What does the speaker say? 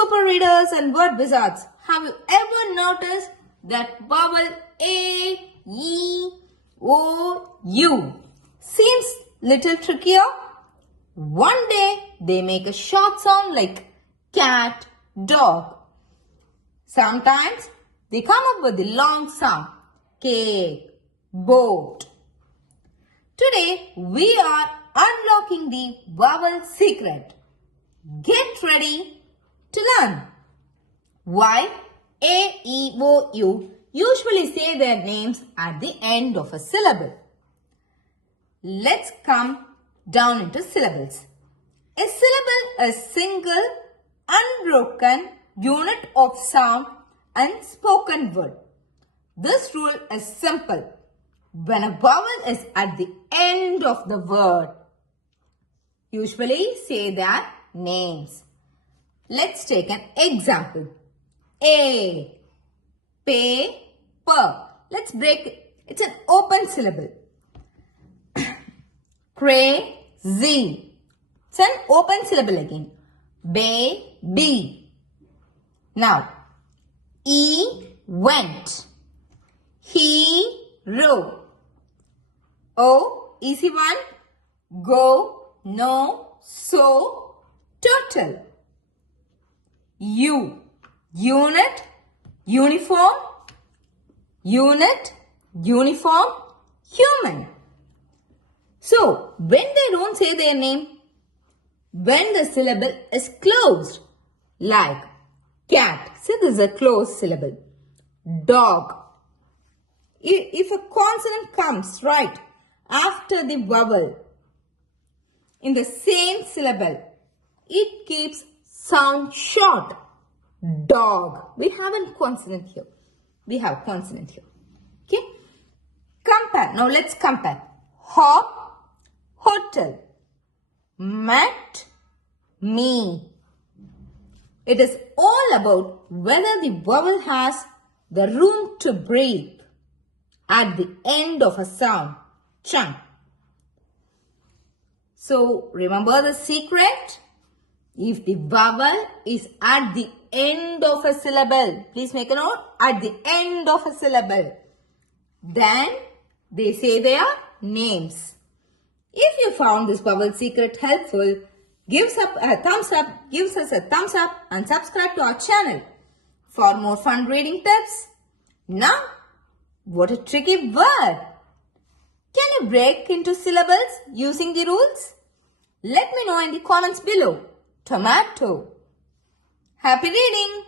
super readers and word wizards, have you ever noticed that vowel A, E, O, U seems little trickier? One day they make a short sound like cat, dog. Sometimes they come up with the long sound cake, boat. Today we are unlocking the vowel secret. Get ready to learn. Why A, E, O, U usually say their names at the end of a syllable. Let's come down into syllables. A syllable is a single, unbroken unit of sound and spoken word. This rule is simple. When a vowel is at the end of the word, usually say their names. Let's take an example. A, paper. Let's break it. It's an open syllable. Crazy. It's an open syllable again. Baby. Now, went. Hero. O, easy one. Go, no, so, total. U, unit, uniform, unit, uniform, human. So, when they don't say their name, when the syllable is closed, like cat, see this is a closed syllable. Dog. If a consonant comes right after the vowel in the same syllable, it keeps sound short. Dog. We have a consonant here. We have consonant here. Okay. Compare. Now let's compare. Hop, hotel. Met, me. It is all about whether the vowel has the room to breathe at the end of a sound chunk. So remember the secret? If the vowel is at the end of a syllable, please make a note, at the end of a syllable, then they say their names. If you found this vowel secret helpful, give us a thumbs up and subscribe to our channel for more fun reading tips. Now, what a tricky word! Can you break into syllables using the rules? Let me know in the comments below. Tomato. Happy reading!